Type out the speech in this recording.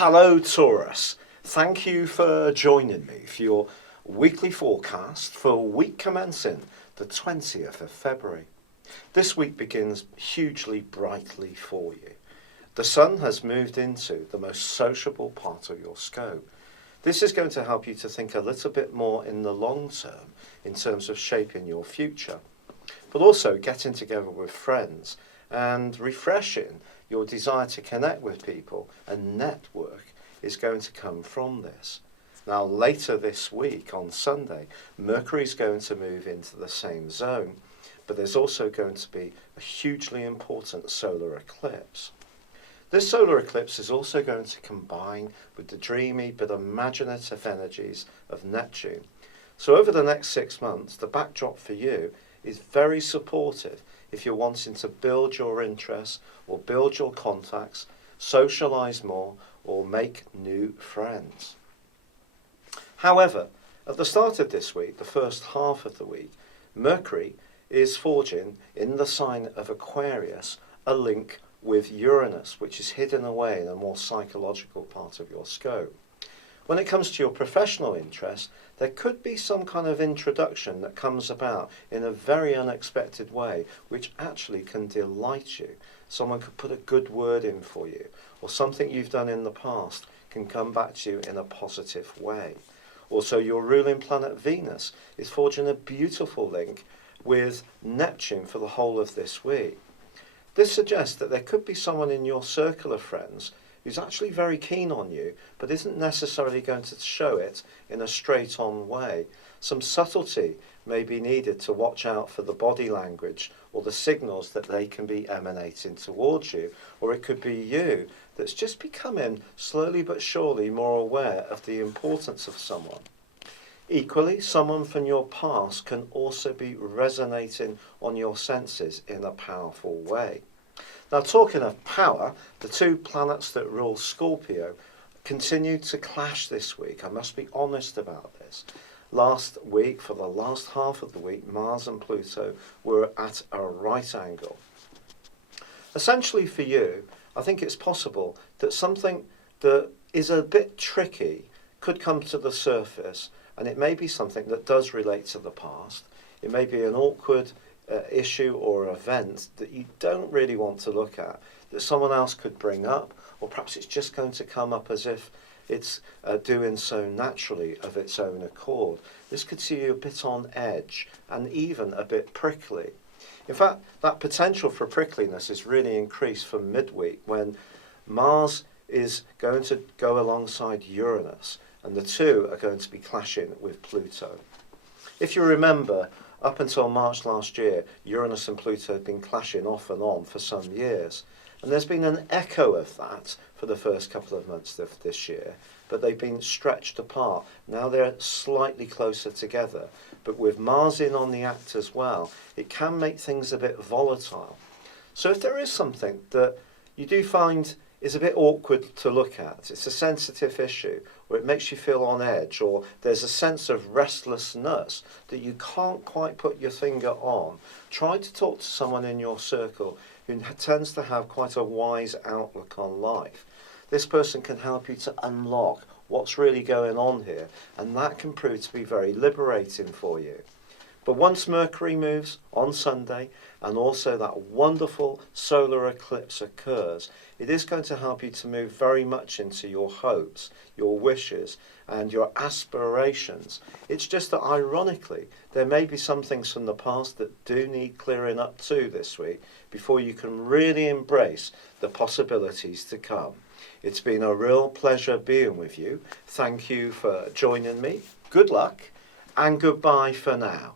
Hello Taurus, thank you for joining me for your weekly forecast for week commencing the 20th of February. This week begins hugely brightly for you. The sun has moved into the most sociable part of your scope. This is going to help you to think a little bit more in the long term in terms of shaping your future, but also getting together with friends and refreshing your desire to connect with people and network is going to come from this. Now later this week on Sunday, Mercury is going to move into the same zone, but there's also going to be a hugely important solar eclipse. This solar eclipse is also going to combine with the dreamy but imaginative energies of Neptune. So over the next 6 months, the backdrop for you is very supportive if you're wanting to build your interests or build your contacts, socialise more or make new friends. However, at the start of this week, the first half of the week, Mercury is forging in the sign of Aquarius a link with Uranus, which is hidden away in a more psychological part of your scope. When it comes to your professional interests, there could be some kind of introduction that comes about in a very unexpected way, which actually can delight you. Someone could put a good word in for you, or something you've done in the past can come back to you in a positive way. Also, your ruling planet Venus is forging a beautiful link with Neptune for the whole of this week. This suggests that there could be someone in your circle of friends who's actually very keen on you, but isn't necessarily going to show it in a straight-on way. Some subtlety may be needed to watch out for the body language or the signals that they can be emanating towards you, or it could be you that's just becoming slowly but surely more aware of the importance of someone. Equally, someone from your past can also be resonating on your senses in a powerful way. Now, talking of power, the two planets that rule Scorpio continue to clash this week. I must be honest about this. Last week, for the last half of the week, Mars and Pluto were at a right angle. Essentially for you, I think it's possible that something that is a bit tricky could come to the surface, and it may be something that does relate to the past. It may be an awkward issue or event that you don't really want to look at, that someone else could bring up, or perhaps it's just going to come up as if it's doing so naturally of its own accord. This could see you a bit on edge and even a bit prickly. In fact, that potential for prickliness is really increased from midweek when Mars is going to go alongside Uranus, and the two are going to be clashing with Pluto. If you remember, up until March last year, Uranus and Pluto had been clashing off and on for some years. And there's been an echo of that for the first couple of months of this year, but they've been stretched apart. Now they're slightly closer together, but with Mars in on the act as well, it can make things a bit volatile. So if there is something that you do find is a bit awkward to look at, it's a sensitive issue, or it makes you feel on edge, or there's a sense of restlessness that you can't quite put your finger on, try to talk to someone in your circle who tends to have quite a wise outlook on life. This person can help you to unlock what's really going on here, and that can prove to be very liberating for you. But once Mercury moves on Sunday, and also that wonderful solar eclipse occurs, it is going to help you to move very much into your hopes, your wishes, and your aspirations. It's just that ironically, there may be some things from the past that do need clearing up too this week before you can really embrace the possibilities to come. It's been a real pleasure being with you. Thank you for joining me. Good luck, and goodbye for now.